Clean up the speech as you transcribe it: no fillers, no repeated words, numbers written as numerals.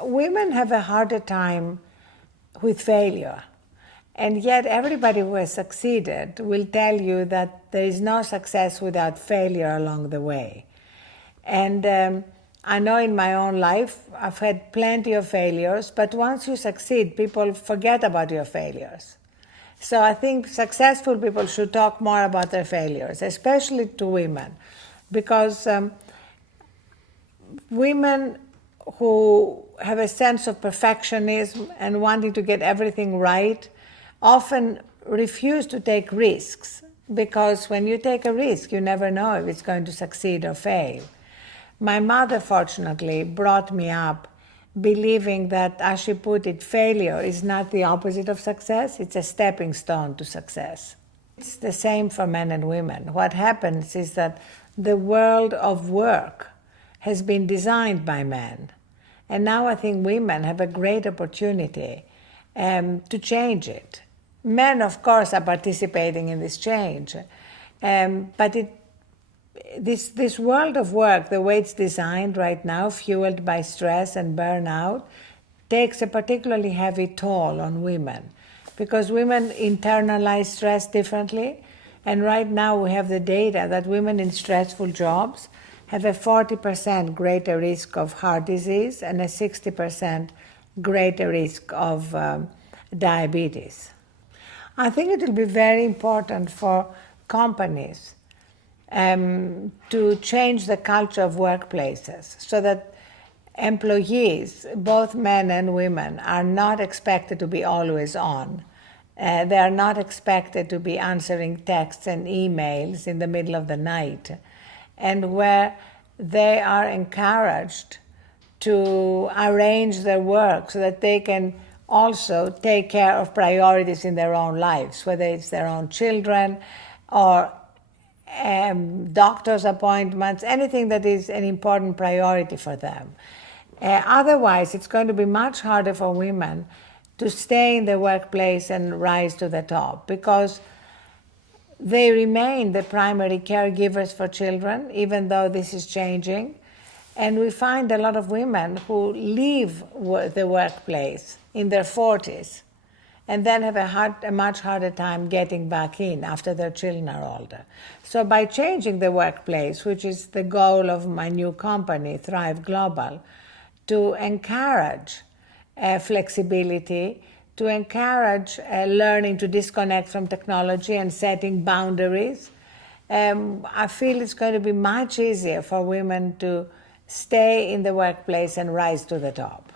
Women have a harder time with failure, and yet everybody who has succeeded will tell you that there is no success without failure along the way. And I know in my own life I've had plenty of failures, but once you succeed, people forget about your failures. So I think successful people should talk more about their failures, especially to women, because women who have a sense of perfectionism and wanting to get everything right often refuse to take risks, because when you take a risk, you never know if it's going to succeed or fail. My mother, fortunately, brought me up believing that, as she put it, failure is not the opposite of success, it's a stepping stone to success. It's the same for men and women. What happens is that the world of work has been designed by men. And now I think women have a great opportunity to change it. Men, of course, are participating in this change, but this world of work, the way it's designed right now, fueled by stress and burnout, takes a particularly heavy toll on women, because women internalize stress differently. And right now we have the data that women in stressful jobs have a 40% greater risk of heart disease and a 60% greater risk of diabetes. I think it will be very important for companies to change the culture of workplaces so that employees, both men and women, are not expected to be always on. They are not expected to be answering texts and emails in the middle of the night, and where they are encouraged to arrange their work so that they can also take care of priorities in their own lives, whether it's their own children or doctor's appointments, anything that is an important priority for them. Otherwise, it's going to be much harder for women to stay in the workplace and rise to the top, because they remain the primary caregivers for children, even though this is changing. And we find a lot of women who leave the workplace in their 40s and then have a much harder time getting back in after their children are older. So by changing the workplace, which is the goal of my new company, Thrive Global, to encourage flexibility, to encourage learning to disconnect from technology and setting boundaries, I feel it's going to be much easier for women to stay in the workplace and rise to the top.